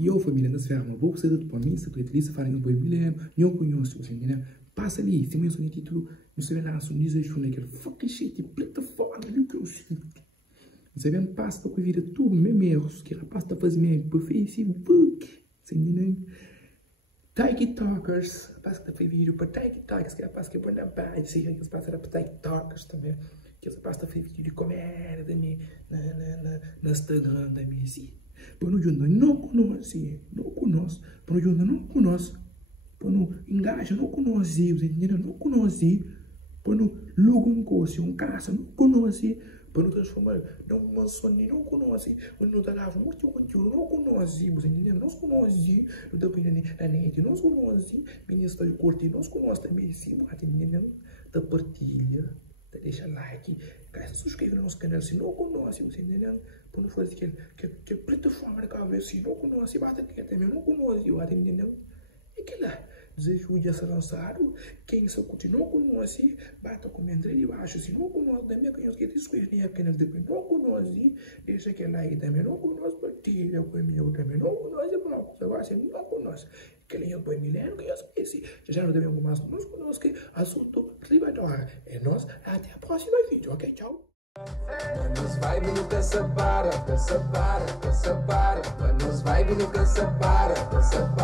Eu, família, da sfera, vou sair do para mim, secretaria, se farem um boi bilhão, eu conheço, você entendeu? Passa ali, se mesmo no título, não se vê nada, só diz isso, naquele fucking shit, plataforma, ali que eu sinto. Você vê, passa com a vida tudo, mesmo erros, que rapaz está fazendo mesmo por Facebook, você entendeu? TikTokers, rapaz que fez vídeo para TikTokers, que rapaz que é bom na base, sei que eles passaram para TikTokers também, que rapaz que fez vídeo de comédia também, no Instagram também, assim. Para não juntar, não conhece, para não juntar, não conhece, para não engajar, não conhece, você entendeu? Não conhece, para não logo um coisa, um caça, não conhece, para não transformar, não sonho, não conhece, para não dar muito conteúdo, não conhece, você entendeu? Não conhece, não dá para na net, não conhece, ministro de corte, não conhece também, sim, entendeu? Da partilha. Deixa like, se subscreve no nosso canal se não conhece, você entendeu? Para não fazer que plataforma de cabeça, se não conhece, bata aqui também, não conhece, entendeu? E que lá, desejo de ser lançado, quem só continua conhece, bata comentário ali embaixo, se não conhece, também conhece que te inscreve no canal depois, não conhece, deixa aquele like também, não conhece, partilha com o meu também, não conhece, você não conhece. Que ele põe milhão, que eu sei, já não devemos mais conosco, que assunto ribatório. É nós, até a próxima vídeo, ok? Tchau. Manos vibe nunca se para, nunca se para, nunca se para. Manos vibe nunca se para, nunca se para.